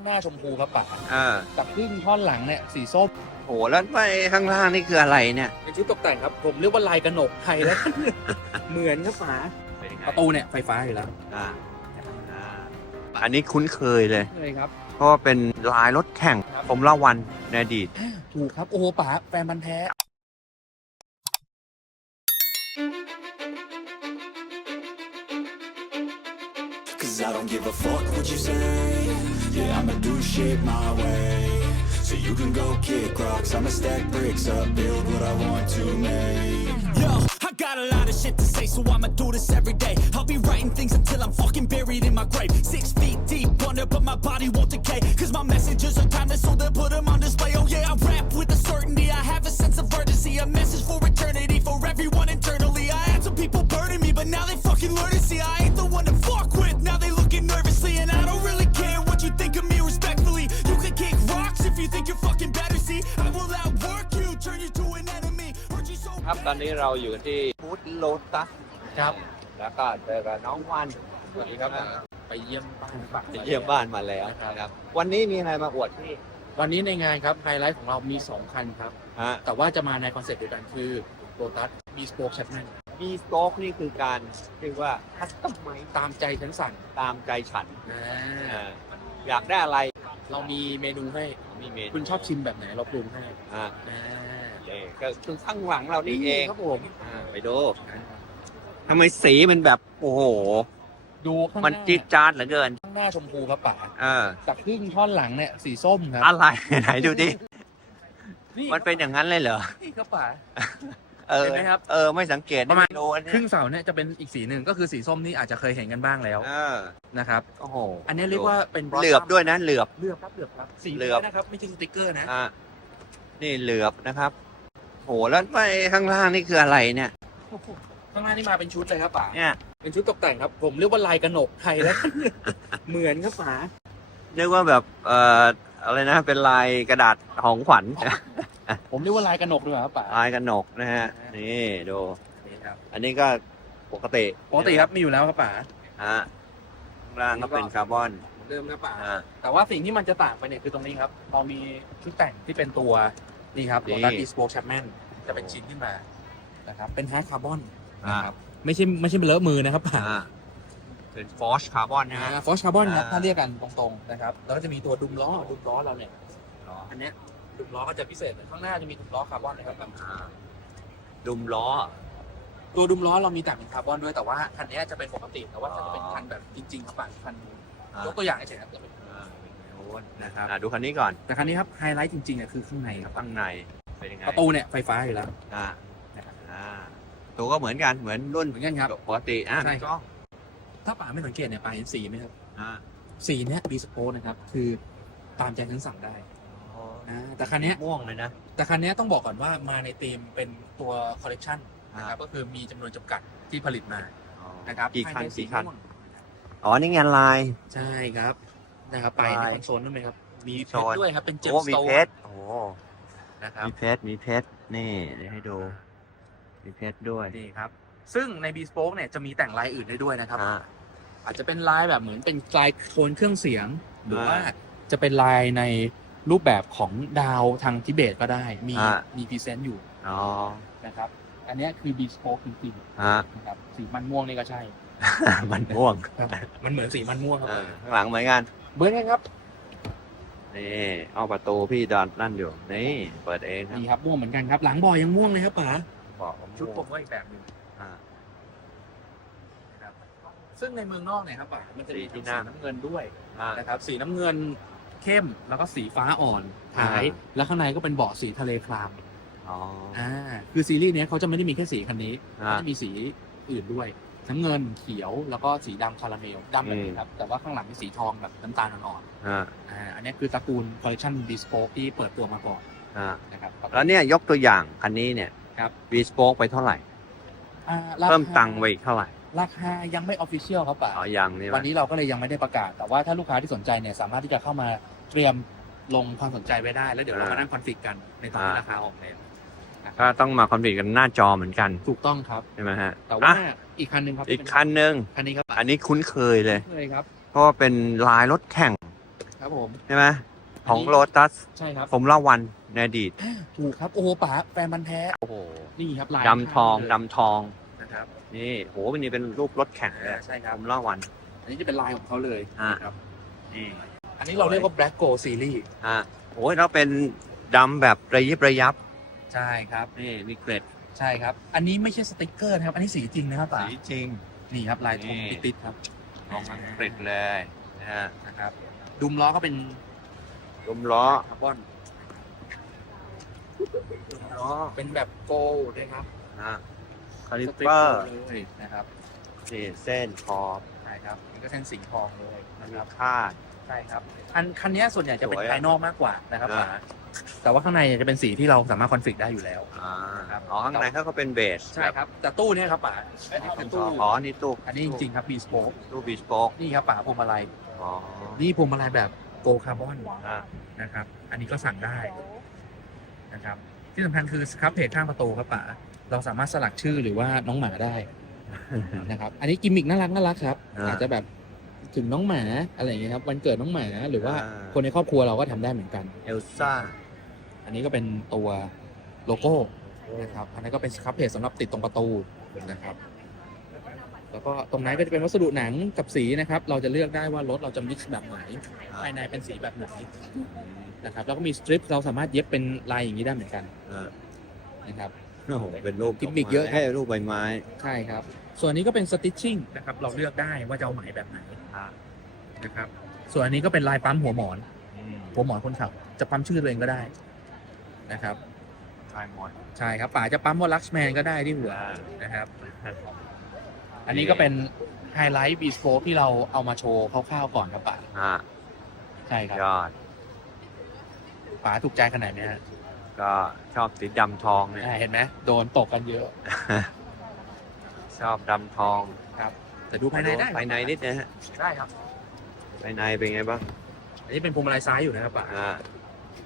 ข้างหน้าชมพูครับป่าอ่ากับครึ่งท่อนหลังเนี่ยสีส้มโหแล้วไปข้างล่างนี่คืออะไรเนี่ยเป็นชุดตกแต่งครับ ผมเรียกว่าลายกระหนกไทยแล้ว เหมือนครับป่าประตูเนี่ยไฟฟ้าอยู่แล้วอ่าอ่าอันนี้คุ้นเคยเลยเลยครับเพราะว่าเป็นลายรถแข่งครับผมละวันในอดีตถูกครับโอ้โหป๋าแฟนมันธุ์แท้ Shit my way. So you can go kick rocks. I'ma stack bricks up, build what I want to make. Yo, I got a lot of shit to say, so I'ma do this every day. I'll be writing things until I'm fucking buried in my grave. Six feet deep under, but my body won't decay. Cause my messages are timeless, ตอนนี้เราอยู่กันที่ฟูดโลตัสครับแล้วก็เจอกับน้องวันสวัสดีครับไปเยี่ยมบ้านป่าไปเยี่ยมบ้านมาแล้วนะครับ วันนี้มีอะไรมาอวดที่วันนี้ในงานครับไฮไลท์ของเรามี 2 คันครับ ฮะแต่ว่าจะมาในคอนเซ็ปต์เดียวกันคือโ o ตัสมีสโปกชั m แมนมีสโต๊กนี่คือการเรียกว่าคัสตอมไมตามใจฉันสั่งตามใจฉันอ่าอ่าอยากได้อะไรเรามีเมนูให้ มีเมนูคุณชอบชิมแบบไหนเราปรุงให้อ่าอ่านี่ ก็คือข้างหลังเรานี่เองครับผมอ่าไปดูทำไมสีมันแบบ โอ้โห ดูข้างหมันน้าจี๊ดจ๊าดเหลือเกิน ข้างหน้าชมพูครับป่าเออกับครึ่งท่อนหลังเนี่ยสีส้มครับอะไร ไหนดูดินี่มันเป็นอย่างนั้นเลยเหรอ นี่ครับป่าเออ เห็นไหมครับ เออ ไม่สังเกตประมาณไดูอันเนี้ครึ่ยงเสาเนี่ยจะเป็นอีกสีหนึ่งก็คือสีส้มนี่อาจจะเคยเห็นกันบ้างแล้วเออ นะครับ โอ้โหอันนี้เรียกว่าเป็นเหลือบด้วยนะ เหลือบ เหลือบครับเหลือบครับสีเหลือบ นะครับไม่ใช่สติกเกอร์นะ อ่านี่เหลือบนะครับโหแล้วไปข้างล่างนี่คืออะไรเนี่ย ข้างหน้านี่มาเป็นชุดเลยครับป๋าเนี่ยเป็นชุดตกแต่งครับ ผมเรียกว่าลายกระหนกไทยแล้ว เหมือนครับป๋าเรียกว่าแบบเอ่ออะไรนะ เป็นลายกระดาษของขวัญ ผมเรียกว่าลายกระหนกดีกว่าครับป๋าลายกระหนกนะฮะ นี่ดู นี่ครับอันนี้ก็ปกติปกติครับมีอยู่แล้วครับป๋าฮะข้างล่างก็เป็นคาร์บอนเหมือนเดิมครับป๋าอ่า แต่ว่าสิ่งที่มันจะต่างไปเนี่ยคือตรงนี้ครับเรามีชุดแต่งที่เป็นตัวนี่ครับนี่โ o ตัสอีสโปชั m แมน จะเป็นชิ้นขึ้นมานะครับเป็นฮาร์ดคาร์บอนอ่านะครับไม่ใช่ไม่ใช่เป็นเลอะมือนะครับป๋าอ่าเป็นฟอสคาร์บอนนะฮะฟอสคาร์บอนครับอ่าถ้าเรียกกันตรงๆนะครับแล้วก็จะมีตัวดุมล้อดุมล้อเราเนี่ยอ๋ออันเนี้ยดุมล้อก็จะพิเศษเลยข้างหน้าจะมีดุมล้อคาร์บอนนะครับอ่าดุมล้อ ตัวดุมล้อเรามีแต่งเป็นคาร์บอนด้วยแต่ว่าคันเนี้ยจะเป็นปกติแต่ว่าถ้าจะเป็นคันแบบจริงๆครับป่ะคันนู้นอ่ายกตัวอย่างเฉยๆครับจะเป็นอ่าโอ้ยนะครับอ่าดูคันนี้ก่อนแต่คันนี้ครับไฮไลท์จริงๆอะคือข้างในครับข้างใน เป็นยังไงประตูเนี่ยไฟฟ้าอยู่แล้วอ่านะครับอ่าตัวก็เหมือนกันเหมือนรุ่นเหมือนกันครับ ปกติอะใช่ถูกต้องถ้าป่าไม่สังเกตเนี่ยป่าเห็นสีไหมครับ อ่าสีเนี้ยบีสโปนะครับ คือตามใจฉันสั่งได้อ่าแต่คันเนี้ยม่วงเลยนะแต่คันเนี้ยต้องบอกก่อนว่ามาในธีมเป็นตัวคอลเลกชันอ่านะครับก็คือมีจำนวนจำกัดที่ผลิตมานะครับกี่คันภายใกี่คันม่วงอ๋อนี่งานลาย ใช่ครับนะครับไปในลายคอนโซลนั่นไหมครับมีเพโซชรนด้วยครับเป็นเจมโอ้ส์มีโตเพชรโอ้ นะครับ มีเพชรมีเพชรนี่เดี๋ยวให้ดู มีเพชรด้วย นี่ครับ ซึ่งใน B Spoke เนี่ยจะมีแต่งลายอื่นได้ด้วยนะครับ อ่า อาจจะเป็นลายแบบเหมือนเป็นลายโทนเครื่องเสียง หรือว่าอ่าจะเป็นลายในรูปแบบของดาวทางทิเบตก็ได้ มีอ่ามีพรีเซนต์อยู่อ๋อนะครับ อันเนี้ยคือ B Spoke จริงฮะ ๆนะครับสีมันม่วงนี่ก็ใช่ มันม่วงมันเหมือนสีมันม่วงครับ เออข้างหลังเหมือนกันเหมือนกันครับ นี่เอาประตูพี่ดอนนั่นอยู่ นี่ เปิดเองครับนี่ครับม่วงเหมือนกันครับ หลังบ่อยังม่วงเลยครับป๋าบอกว่าชุดม่วงผมก็อีกแบบหนึ่งอ่า นะครับซึ่งในเมืองนอกเนี่ยครับป๋ามันจะมีสีที่ทั้งหน้าสีน้ำเงินด้วยอ่า นะครับสีน้ำเงินเข้มแล้วก็สีฟ้าอ่อนท้าย อ่า แล้วข้างในก็เป็นเบาะสีทะเลครามอ๋ออ่าคือซีรีส์เนี้ยเขาจะไม่ได้มีแค่สีคันนี้อ่าเขาจะมีสีอื่นด้วย น้ำเงินเขียวแล้วก็สีดำคาราเมลดำแบบนี้ครับ แต่ว่าข้างหลังเป็นสีทองแบบน้ำตาลอ่อนอ่าๆอ่าอันนี้คือตระกูลคอลเลคชันบีสโปกที่เปิดตัวมาก่อนอ่านะครับแล้วเนี่ยยกตัวอย่างคันนี้เนี่ยครับวีสโป๊กไปเท่าไหร่ อ่าราคาเพิ่มตังค์ไปอีกเท่าไหร่ราคายังไม่ออฟฟิเชียลครับป๋าอ๋อยังนี่วันนี้เราก็เลยยังไม่ได้ประกาศ แต่ว่าถ้าลูกค้าที่สนใจเนี่ยสามารถที่จะเข้ามาเตรียมลงความสนใจไว้ได้ แล้วเดี๋ยวเรามานั่งคอนฟิกกันในตอนที่ราคาออกเลยนะค ก็รับต้องมาคอนฟิกกันหน้าจอเหมือนกันถูกต้องครับใช่ไหมฮะแต่ว่าอะอีกคันหนึ่งครับอีกคันหนึ่งคันนี้ครับอันนี้คุ้นเคยเลยเลยครับเพราะว่าเป็นลายรถแข่งครับครับผมใช่ไหมของโ o ตัสใช่ครับผมล่าวันในอดีตถูกครับโอ้โหป๋าแฟนมันธุ์แท้โอ้โหนี่ครับลายดำทองเลยดำทองนะครับนี่โหวันนี้เป็นรูปรถแข่งเลยใช่ครับผมล่าวัน อันนี้จะเป็นลายของเขาเลยอ่าครับนี่อันนี้เราเรียกว่า Black Gold Series อ่าโอ้ยแล้วเป็นดำแบบระยิบระยับ ใช่ครับ นี่มีเกร็ดใช่ครับ อันนี้ไม่ใช่สติกเกอร์นะครับ อันนี้สีจริงนะครับป๋าสีจริง นี่ครับลายธงนี่ ติดๆครับลองเกร็ดเลยนะฮะนะครับดุมล้อก็เป็นลมล้อคาร์บอนลมล้อเป็นแบบโกลด์นะครับอ่าคาลิสปตริเปปอร์เลยนะครับนี่เส้นขอบใช่ครับนี่ก็เส้นสีทองเลยนะครับคาด ใช่ครับคันคันนี้ส่วนใหญ่จะเป็นสวยอะภายนอกมากกว่านะครับอ่าป๋า แต่ว่าข้างในจะเป็นสีที่เราสามารถคอนฟิกได้อยู่แล้ว อ่าครับ อ๋อข้างในเขาก็เป็นเบสใช่ครับแต่ตู้เนี้ครับป๋าอันนี้แบคืบอตู้อ๋อนี่ตู้อันนี้จริงๆครับ B spoke ตู้บีชโป๊กนี่ครับป๋าพวงมาลัยอ๋อนี่พวงมาลัยแบบโกลคาร์บอนอ่านะครับ อันนี้ก็สั่งได้นะครับ ที่สำคัญคือครับเพจข้างประตูครับป๋าเราสามารถสลักชื่อหรือว่าน้องหมาได้นะครับอันนี้กิมมิกน่ารักน่ารักครับอ่าอาจจะแบบถึงน้องหมาอะไรอย่างเงี้ยครับวันเกิดน้องหมาหรือว่าอ่าคนในครอบครัวเราก็ทำได้เหมือนกัน เอลซ่า อันนี้ก็เป็นตัวโลโก้นะครับ อันนี้นก็เป็นคัพเพจสำหรับติดตรงประตูนะครับ แล้วก็ตรงนั้นก็จะเป็นวัสดุหนังกับสีนะครับ เราจะเลือกได้ว่ารถเราจะมิกซ์แบบไหน ภายในเป็นสีแบบไหนนะครับ แล้วก็มีสตริปเราสามารถเย็บเป็นลายอย่างนี้ได้เหมือนกันอ่านะครับโอ้โหเป็นรูปกิมมิคเยอะให้รูปใบไม้ ใช่ครับ ส่วนอันนี้ก็เป็นสติชชิ่งนะครับ เราเลือกได้ว่าจะเอาไหมแบบไหนอ่านะครับ ส่วนอันนี้ก็เป็นลายปั๊มหัวหมอนอืมหัวหมอนคนขับ จะปั๊มชื่อตัวเองก็ได้ นะครับลายหมอนใช่ครับป๋าจะปั๊มว่าลักซ์แมนก็ได้ที่หัวอ่านะครับ อันนี้ก็เป็นไฮไลท์บีสโ e ที่เราเอามาโชว์คร่าวๆก่อนครับป๋าอ่าใช่ครับยอดป๋าถูกใจขนาดนี้ฮะก็ชอบสีดำทองเนี่ยอ่าเห็นไหมโดนตกกันเยอะ ชอบดำทองครับแต่ดูภายในได้ภายในนิดนะฮะได้ครับภายในเป็นไงบ้าง อันนี้เป็นพวงมาลัยซ้ายอยู่นะครับป๋าอ่า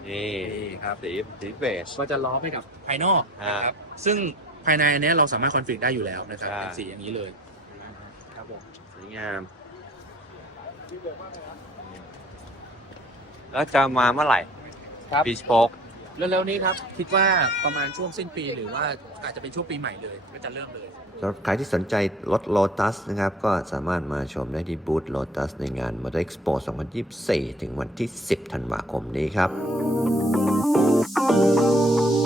นี่นี่ครับ สีสีเบสก็จะล้อไปกับภายนอกอ่านะครับซึ่งภายในอันเนี้ยเราสามารถคอนฟิกได้อยู่แล้วนะครับใช่ เป็นสีอย่างนี้เลยครับผมสวยงาม แล้วจะมาเมื่อไหร่ครับ บีชโป๊กเร็วๆนี้ครับ คิดว่าประมาณช่วงสิ้นปีหรือว่าอาจจะเป็นช่วงปีใหม่เลยก็จะเริ่มเลย สำหรับใครที่สนใจรถ Lotus นะครับ ก็สามารถมาชมได้ที่บูธ Lotus ในงาน Motor Expo 2024 ถึงวันที่ 10 ธันวาคมนี้ครับ Thank you.